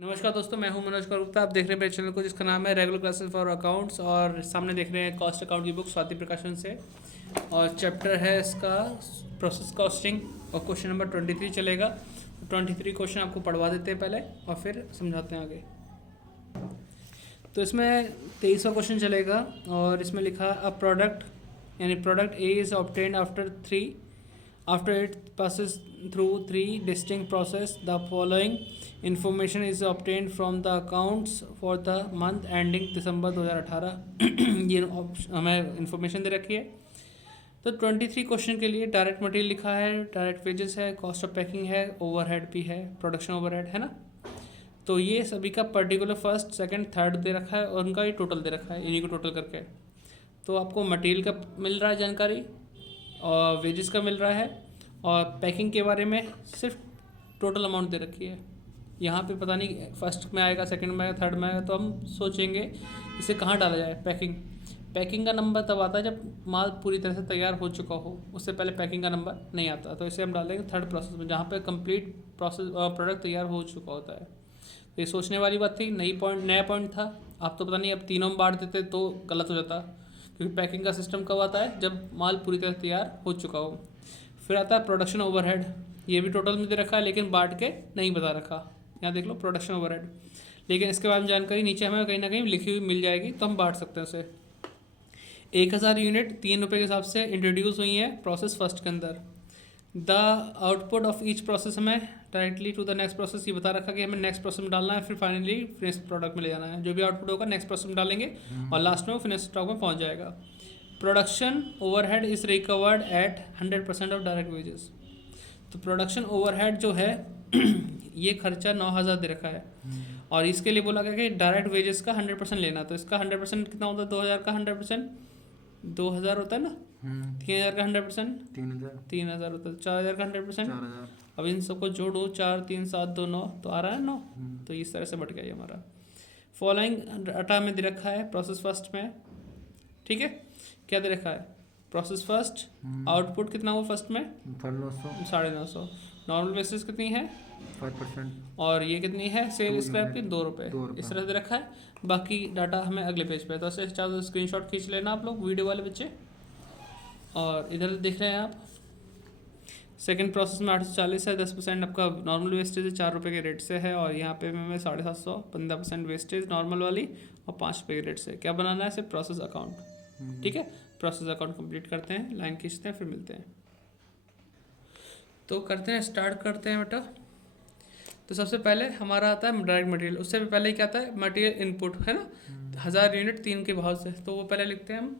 नमस्कार दोस्तों, मैं हूं मनोज गुप्ता। आप देख रहे हैं मेरे चैनल को जिसका नाम है रेगुलर क्लासेस फॉर अकाउंट्स, और सामने देख रहे हैं कॉस्ट अकाउंट की बुक स्वाति प्रकाशन से, और चैप्टर है इसका प्रोसेस कॉस्टिंग, और क्वेश्चन नंबर 23 चलेगा। 23 क्वेश्चन आपको पढ़वा देते हैं पहले और फिर समझाते हैं आगे। तो इसमें 23वां क्वेश्चन चलेगा, और इसमें लिखा अ प्रोडक्ट, यानी product A is obtained after it passes through three distinct process. The following information is obtained from the accounts for the month ending दिसंबर 2018। ये हमें इंफॉर्मेशन दे रखी है। तो 23 क्वेश्चन के लिए डायरेक्ट मटेरियल लिखा है, डायरेक्ट वेजेस है, कॉस्ट ऑफ पैकिंग है, ओवरहेड भी है, प्रोडक्शन ओवरहेड है ना। तो ये सभी का पर्टिकुलर फर्स्ट सेकंड थर्ड दे रखा है, और उनका ये टोटल दे रखा है, इन्हीं को टोटल करके। तो आपको मटेरियल का मिल रहा है जानकारी, और वेजेस का मिल रहा है, और पैकिंग के बारे में सिर्फ टोटल अमाउंट दे रखी है। यहाँ पे पता नहीं फर्स्ट में आएगा, सेकंड में आएगा, थर्ड में आएगा, तो हम सोचेंगे इसे कहाँ डाला जाए। पैकिंग का नंबर तब आता है जब माल पूरी तरह से तैयार हो चुका हो, उससे पहले पैकिंग का नंबर नहीं आता। तो इसे हम डालेंगे थर्ड प्रोसेस में, जहाँ पे कंप्लीट प्रोडक्ट तैयार हो चुका होता है। तो ये सोचने वाली बात थी, नया पॉइंट था। आप तो पता नहीं, अब तीनों में बांट देते तो गलत हो जाता, क्योंकि पैकिंग का सिस्टम कब आता है, जब माल पूरी तरह तैयार हो चुका हो। फिर आता है प्रोडक्शन ओवरहेड, ये भी टोटल में दे रखा है लेकिन बांट के नहीं बता रखा। यहाँ देख लो प्रोडक्शन ओवरहेड, लेकिन इसके बारे में जानकारी नीचे हमें कहीं ना कहीं लिखी हुई मिल जाएगी, तो हम बांट सकते हैं उसे। 1000 यूनिट 3 रुपये के हिसाब से इंट्रोड्यूस हुई है प्रोसेस फर्स्ट के अंदर। The output of each process हमें directly to the next process ये बता रखा कि हमें नेक्स्ट प्रोसेस में डालना है, फिर फाइनली फिनिश प्रोडक्ट में ले जाना है। जो भी आउटपुट होगा नेक्स्ट प्रोसेस में डालेंगे, और लास्ट में वो फिनिश स्टॉक में पहुँच जाएगा। Production overhead is recovered at 100% of direct wages. तो प्रोडक्शन ओवरहेड जो है ये खर्चा 9000 दे रखा है, और इसके लिए बोला गया कि डायरेक्ट वेजेस का 100% लेना। तो इसका 100% कितना होता है? 2000 का 100% 2000 होता है ना। 3000 का 100% 3000 होता है। 4000 का 100%। अब इन सबको जोड़ो, 4 3 7 2 9, तो आ रहा है 9। तो इस तरह से बढ़ गया ये हमारा। फॉलोइंग अटा में दे रखा है प्रोसेस फर्स्ट में, ठीक है। क्या दे रखा है? प्रोसेस फर्स्ट आउटपुट कितना हुआ फर्स्ट में? 950। नॉर्मल बेसिस कितनी है? 5%। और ये कितनी है सेल स्क्रैप की? 2 रुपये। इस तरह से रखा है। बाकी डाटा हमें अगले पेज पे, तो ऐसे चाहो स्क्रीनशॉट खींच लेना आप लोग, वीडियो वाले बच्चे। और इधर देख रहे हैं आप, सेकंड प्रोसेस में 840 है, 10% आपका नॉर्मल वेस्टेज है, 4 रुपये के रेट से है। और यहाँ पे मैं 750, 15% वेस्टेज नॉर्मल वाली, और 5 रुपये के रेट से। क्या बनाना है? सिर्फ प्रोसेस अकाउंट, ठीक है। प्रोसेस अकाउंट कंप्लीट करते हैं, लाइन खींचते हैं, फिर मिलते हैं। तो करते हैं, स्टार्ट करते हैं बेटा। तो सबसे पहले हमारा आता है डायरेक्ट मटेरियल। उससे भी पहले क्या आता है? मटेरियल इनपुट, है ना। 1000 यूनिट 3 के भाव से, तो वो पहले लिखते हैं हम,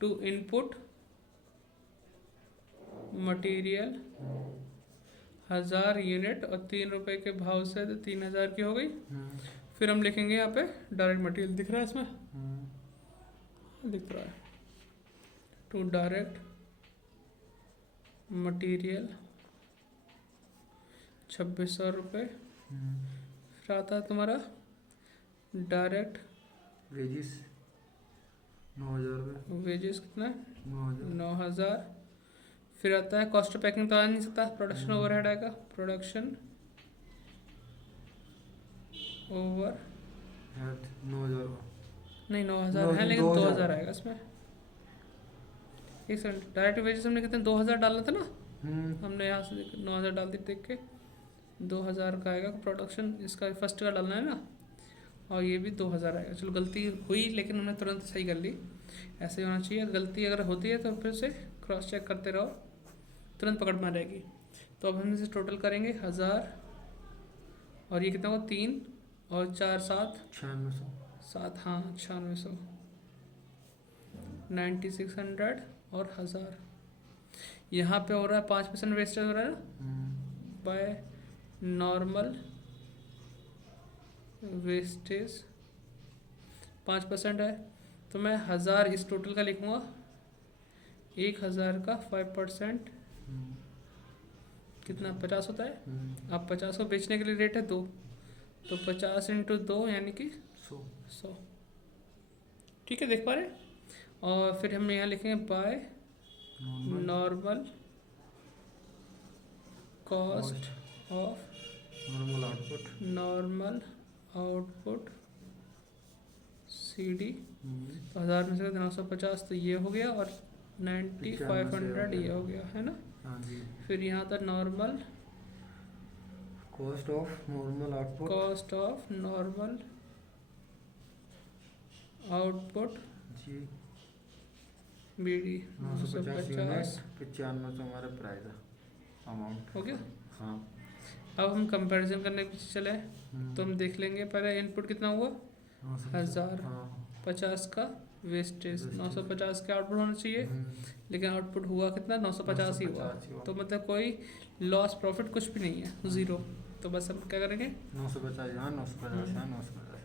टू इनपुट मटेरियल 1000 यूनिट, और 3 रुपये के भाव से, तो 3000 की हो गई। फिर हम लिखेंगे यहाँ पे डायरेक्ट मटेरियल, दिख रहा है इसमें? दिख रहा है। टू डायरेक्ट मटेरियल 2600 रुपये। फिर आता है तुम्हारा डायरेक्ट वेजिस 9000 रुपये। वेजेस कितना है? 9000। फिर आता है कॉस्ट ऑफ पैकिंग, तो आ नहीं सकता, प्रोडक्शन ओवरहेड आएगा। प्रोडक्शन ओवर 9000 नहीं, 9000 है, लेकिन 2000 आएगा इसमें। एक सेकंड, डायरेक्ट वेजेस हमने कितने 2000 डालना था ना। हमने यहाँ से 9000 डाल दी, देख के 2000 का आएगा प्रोडक्शन। इसका फर्स्ट का डालना है ना, और ये भी 2000 आएगा। चलो गलती हुई, लेकिन हमने तुरंत सही कर ली। ऐसे होना चाहिए, गलती अगर होती है तो फिर से क्रॉस चेक करते रहो, तुरंत पकड़ में रहेगी। तो अब हम इसे टोटल करेंगे 1000, और ये कितना हुआ? 3 और 4 7 7, हाँ 9600, 9600 और 1000। यहाँ पे हो रहा है 5% वेस्टेज हो रहा है ना, बाय नॉर्मल वेस्टेज 5% है। तो मैं 1000 इस टोटल का लिखूँगा, 1000 का 5% कितना? 50 होता है। अब 50 को बेचने के लिए रेट है 2, तो 50 × 2 यानी कि 100। ठीक है, देख पा रहे। और फिर हम यहाँ लिखेंगे by normal cost of normal output. Normal output CD। तो 1000 में से 950 तो ये हो गया, और 9500 ये हो गया, है ना। हाँ जी। फिर यहाँ था normal cost of normal output. Cost of normal output जी BD 950 950 95 तो हमारा प्राइस है, अमाउंट हो गया। हाँ। अब हम कंपैरिजन करने के पीछे चले, तो हम देख लेंगे पहले इनपुट कितना हुआ 1000, हाँ 50 का वेस्टेज, 950 के आउटपुट होना चाहिए, हम्म, लेकिन आउटपुट हुआ कितना 950 ही हुआ। 950 हुआ। तो मतलब कोई लॉस प्रॉफिट कुछ भी नहीं है, ज़ीरो। तो बस हम क्या करेंगे 950 यहाँ 950 यहाँ 950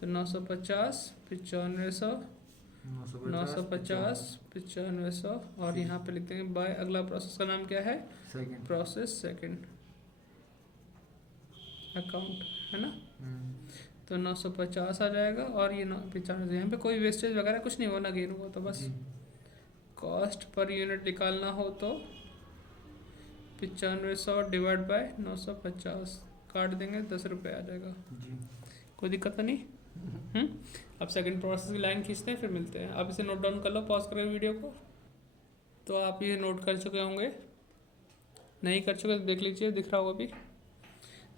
तो 950 9500 950 9500 और यहाँ पे लिख देंगे बाय। अगला प्रोसेस का नाम क्या है, सेकंड प्रोसेस सेकंड अकाउंट, है ना। तो 950 आ जाएगा, और ये 95, यहाँ पे कोई वेस्टेज वगैरह कुछ नहीं होना, गेन हुआ। तो बस कॉस्ट पर यूनिट निकालना हो तो 9500 डिवाइड बाय 950 काट देंगे, 10 रुपये आ जाएगा। जी। कोई दिक्कत तो नहीं। अब सेकंड प्रोसेस की लाइन खींचते हैं, फिर मिलते हैं। आप इसे नोट डाउन कर लो, पॉज करें वीडियो को। तो आप ये नोट कर चुके होंगे, नहीं कर चुके तो देख लीजिए, दिख रहा होगा अभी।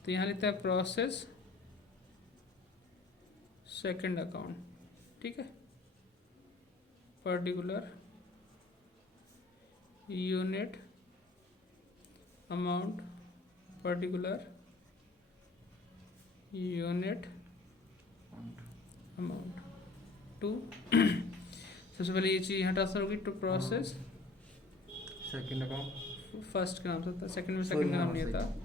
तो यहाँ लिखते हैं प्रोसेस सेकंड अकाउंट, ठीक है। Particular unit amount, particular unit amount to सबसे पहले ये चीज़ यहाँ ट्रांसफर होगी to process second account. First का नाम था, सेकंड में सेकंड का नाम नहीं था।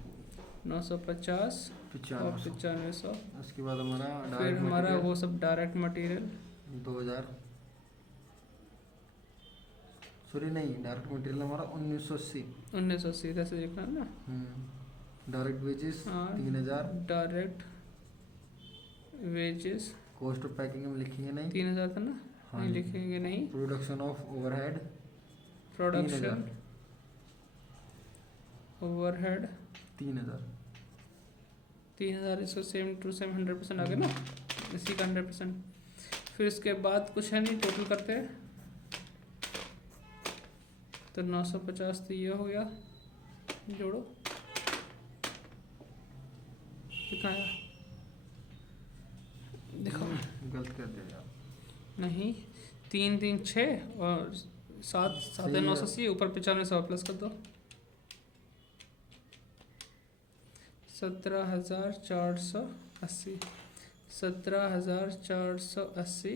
950 और 9500। उसके बाद हमारा फिर हमारा वो सब डायरेक्ट मटेरियल 2000, सॉरी नहीं, डायरेक्ट मटेरियल हमारा 1980। 1980 ऐसे लिखना है ना। डायरेक्ट वेजेस हाँ, 3000। Direct wages cost of packing में लिखेंगे नहीं, 3000 था ना। हाँ नहीं जी। लिखेंगे नहीं। Production of overhead production overhead 3000। 3000, इसको सेम टू सेम 100% आ गया ना, इसी का 100%। फिर इसके बाद कुछ है नहीं, टोटल करते हैं। तो 950 तो ये हो गया, जोड़ो कितना आया, देखो गलत कर दिया आप। नहीं, 3 3 6 और 7 7 सही है। 980 ऊपर 9500 प्लस कर दो, 17,480 17,480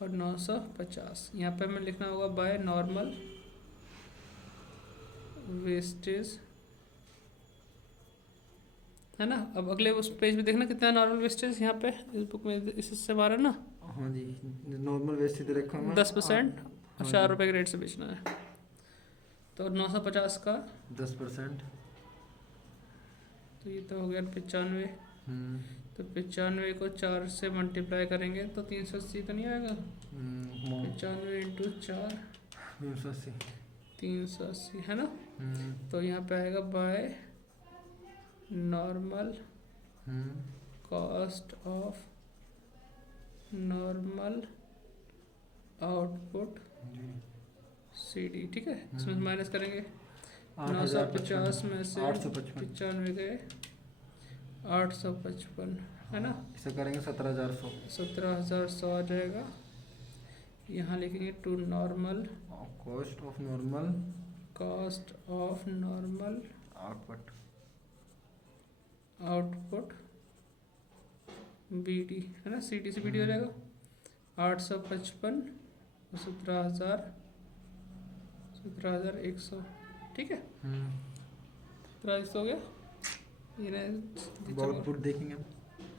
और 950। यहाँ पे हमें लिखना होगा बाय नॉर्मल वेस्टेज, है ना। अब अगले उस पेज पे देखना कितना नॉर्मल वेस्टेज यहाँ पे इस बुक में, इस हिस्से बारह ना। हाँ जी, नॉर्मल वेस्ट दे रखा है 10% और हाँ 4 जी। रुपये के रेट से बेचना है। तो 950 का 10%। तो ये तो हो गया 95। तो 95 को 4 से मल्टीप्लाई करेंगे तो 380 तो नहीं आएगा। 95 इंटू 4 380। 380, है ना। तो यहाँ पे आएगा by normal cost of normal output CD, ठीक है। इसमें माइनस करेंगे 950 में से 95 गए 855, है ना। इसे करेंगे 17,400। 17,100 आ जाएगा। यहाँ लिखेंगे to normal cost of normal cost of normal output output BD, है ना। CD से BD हो जाएगा 855 और 17,100, ठीक है। 17,100 हो गया। ये आउटपुट देखेंगे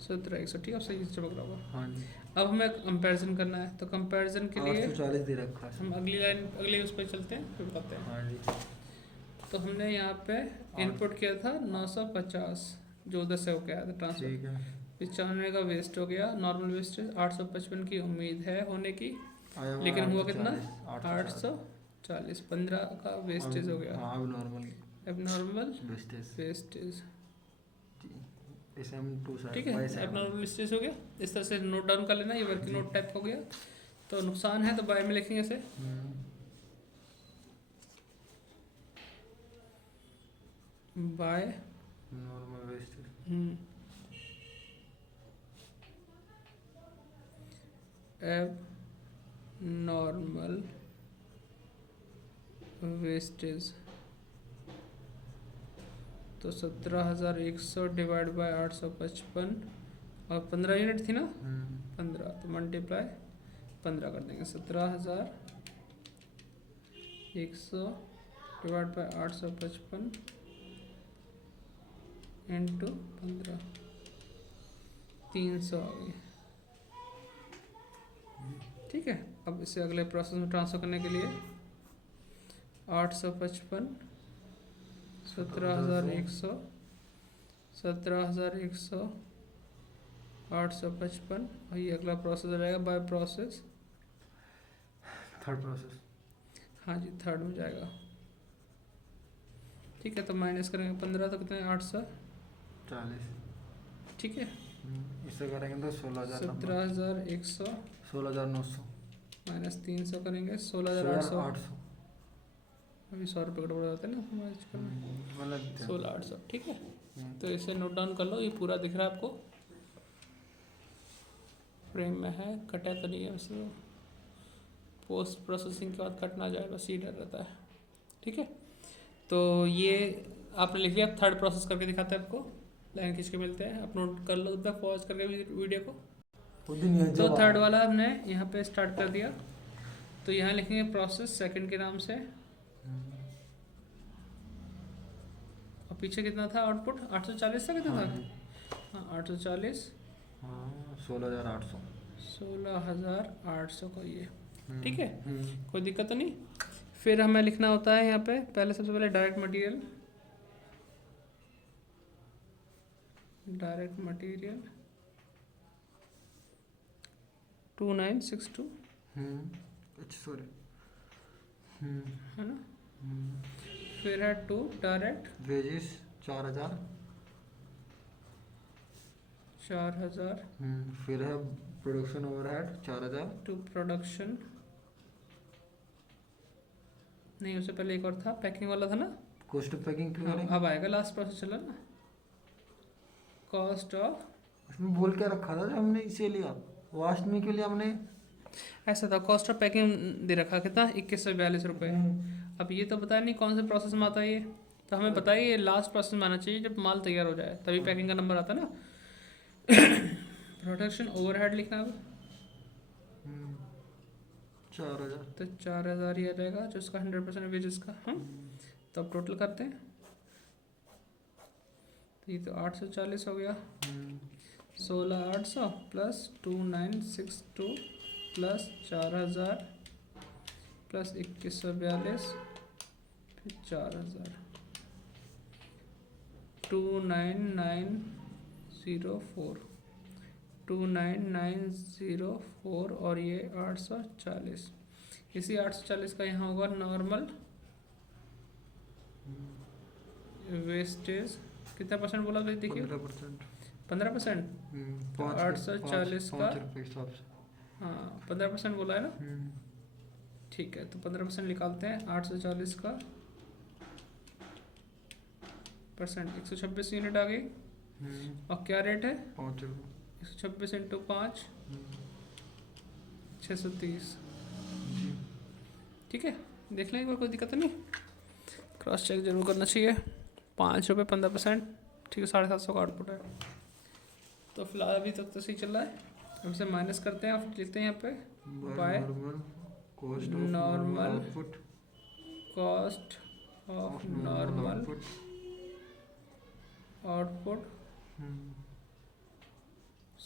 17,100, ठीक है। सही से चमक रहा होगा। हाँ जी। अब हमें कंपैरिजन करना है, तो कंपैरिजन के लिए 840 दे रखा है। हम अगली लाइन अगले उस पर चलते हैं, फिर बताते हैं। हाँ जी। तो हमने यहाँ पे इनपुट किया था 950, जो उधर से होके आया था ट्रांसफर। ठीक है। 95 का वेस्ट हो गया, नॉर्मल वेस्टेज 855 की उम्मीद है होने की, आया हमारा लेकिन हुआ कितना 840। 840, 15 का वेस्टेज हो गया। हाँ, अब नॉर्मल अब नॉर्मल वेस्टेज। वेस्टेज जी। SM2 ठीक है, एबनॉर्मल स्टेज हो गया। इस तरह से नोट डाउन कर लेना, ये वर्किंग नोट टाइप हो गया। तो नुकसान है तो बाय में लिखेंगे इसे, बाय नॉर्मल वेस्टेज, एब नॉर्मल वेस्टेज। तो 17,100 डिवाइड बाय 855 और 15 यूनिट थी ना, 15 तो मल्टीप्लाई 15 कर देंगे। 17,100 डिवाइड बाय 855 इंटू 15, 300 आ गई। ठीक है, अब इसे अगले प्रोसेस में ट्रांसफर करने के लिए 855 17,100 17,100 855 और ये अगला प्रोसेस रहेगा बाय प्रोसेस, थर्ड प्रोसेस। हाँ जी थर्ड में जाएगा। ठीक है, तो माइनस करेंगे 15 तो कितने 840। ठीक है, इससे करेंगे तो 16,000, 17,100 16,900 माइनस 300 करेंगे 16,800। 16,800 अभी 100 रुपये गड़बड़ जाते हैं ना मैच करने, मतलब 16,800। ठीक है, तो इसे नोट डाउन कर लो, ये पूरा दिख रहा है आपको, फ्रेम में है, कटा तो नहीं है वैसे, पोस्ट प्रोसेसिंग के बाद कटना जाए बस ये डर रहता है। ठीक है, तो ये आपने लिख लिया। थर्ड प्रोसेस करके दिखाते हैं आपको, लाइन खींच के मिलते हैं, आप नोट कर लो तब तक पॉज करके वीडियो को। तो थर्ड वाला हमने यहाँ पे स्टार्ट कर दिया, तो यहाँ लिखेंगे प्रोसेस सेकंड के नाम से, और पीछे कितना था आउटपुट 840 था, कितना था? हाँ 840, 16,800 16,800 का ये। ठीक है, कोई दिक्कत तो नहीं। फिर हमें लिखना होता है यहाँ पे पहले, सबसे पहले डायरेक्ट मटेरियल 2962 अच्छा सॉरी, है ना। फिर है टू डायरेक्ट वेजेस 4,000, 4,000, फिर है प्रोडक्शन ओवरहेड 4,000, टू प्रोडक्शन, नहीं उससे पहले एक और था पैकिंग वाला था ना, कॉस्ट ऑफ पैकिंग क्यों हाँ, करेंगे? अब आएगा लास्ट प्रोसेस चला ना, कॉस्ट ऑफ, उसमें बोल के रखा था जो हमने इसे लिया, वास्ट में क्यों लिया हमने? ऐसा था कॉस्ट ऑफ पैकिंग दे रखा कितना 2142 रुपये। अब ये तो बताया नहीं कौन से प्रोसेस में आता है ये, तो हमें बताइए ये लास्ट प्रोसेस में आना चाहिए जब माल तैयार हो जाए, तभी पैकिंग का नंबर आता है ना। प्रोडक्शन ओवरहेड लिखना है 4,000, तो 4,000 ही आ जाएगा जो इसका 100% वेजेस का। हाँ, तो अब टोटल करते हैं, तो ये तो 840 हो गया, 16,800 प्लस 2,962 प्लस 4,000 प्लस 2,142 फिर 4,000, 29,904 29,904 और ये 840। इसी 840 का यहाँ होगा नॉर्मल वेस्टेज, कितना परसेंट बोला भाई देखिए, 15%, 15%, 840 का, 5 रुपये हिसाब से, हाँ 15% बोला है ना। ठीक है, तो 15% निकालते हैं, 840 का परसेंट 126 यूनिट आ गई, और क्या रेट है 5 रुपये, 126 इंटू 5 630। ठीक है, देख लें एक बार, कोई दिक्कत नहीं, क्रॉस चेक जरूर करना चाहिए। 5 रुपये 15%, ठीक है 750 का आउटपुट है। तो फिलहाल अभी तक तो सही चल रहा है, अब इसे माइनस करते हैं, अब लिखते हैं यहाँ पे by normal cost of normal output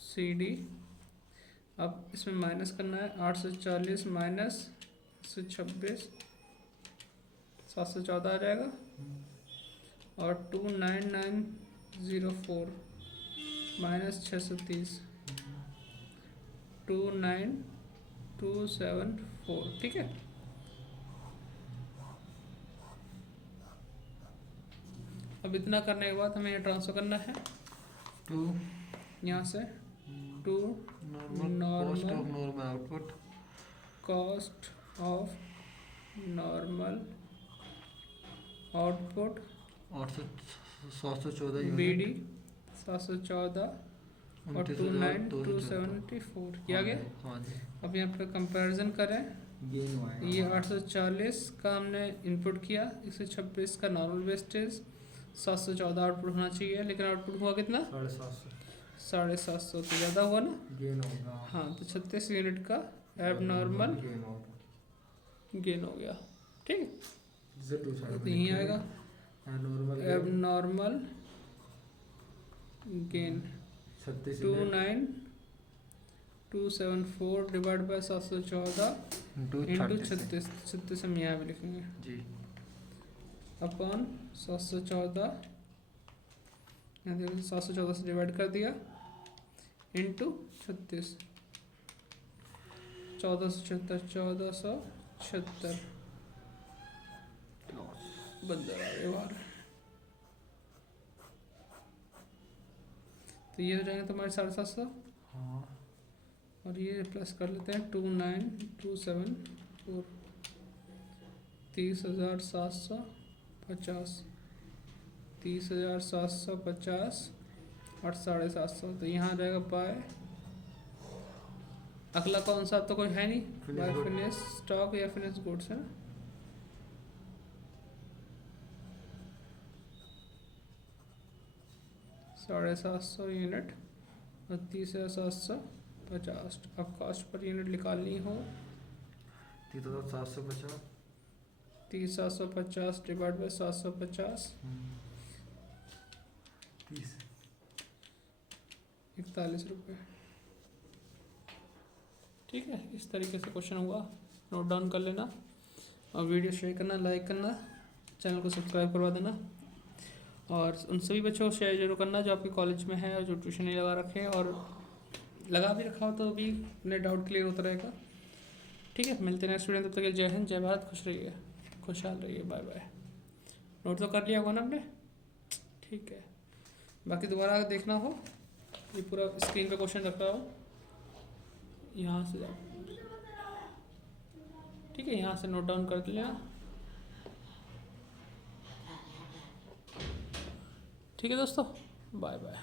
CD। अब इसमें माइनस करना है, 840 माइनस 126 714 आ जाएगा, और 2,9,904 माइनस 630 2,9,274। ठीक है, अब इतना करने के बाद हमें ये ट्रांसफ़र करना है टू यहाँ से to normal output cost of normal output 714 B D 714 और 29274 किया गया। हाँ जी। अब यहाँ पर कंपैरिजन करें, गेन हुआ है ये 840 का हमने इनपुट किया, 126 का नॉर्मल वेस्टेज, 714 आउटपुट होना चाहिए, लेकिन आउटपुट हुआ कितना 750 तो ज़्यादा हुआ ना। गेन होगा। हाँ तो 36 यूनिट का एब नॉर्मल गेन हो गया। ठीक है, तो यहीं आएगा एब normal gain 29274 divide by 714 into 36 हम यहाँ भी लिखेंगे जी अपॉन 714, यहाँ देखो 714 से डिवाइड कर दिया इंटू 36, 1476 बंदर आ गए बाहर। तो ये हो जाएगा तुम्हारे 750। हाँ और ये प्लस कर लेते हैं 29274 30,750 30,750 और 750। तो यहाँ आ जाएगा बाय, अगला कौन सा अब तो कोई है नहीं, बाय फिनिश स्टॉक या फिनिश गुड्स है ना। साढ़े 700 यूनिट और 30,750। अब कॉस्ट पर यूनिट निकालनी हो 30,750 30,750 डिवाइड बाई 750 41 रुपये। ठीक है, इस तरीके से क्वेश्चन हुआ, नोट डाउन कर लेना और वीडियो शेयर करना, लाइक करना, चैनल को सब्सक्राइब करवा देना और उन सभी बच्चों को शेयर जरूर करना जो आपके कॉलेज में है और जो ट्यूशन नहीं लगा रखे हैं, और लगा भी रखा हो तो भी अपने डाउट क्लियर होता रहेगा। ठीक है, मिलते हैं नेक्स्ट वीडियो, तब तक के लिए जय हिंद, जय भारत, खुश रहिए, खुशहाल रहिए, बाय बाय। नोट तो कर लिया होगा ना आपने, ठीक है, बाकी दोबारा अगर देखना हो, ये पूरा स्क्रीन पे क्वेश्चन रख रहा हो, यहाँ से जाओ, ठीक है, यहाँ से नोट डाउन कर लिया। ठीक है दोस्तों, बाय बाय।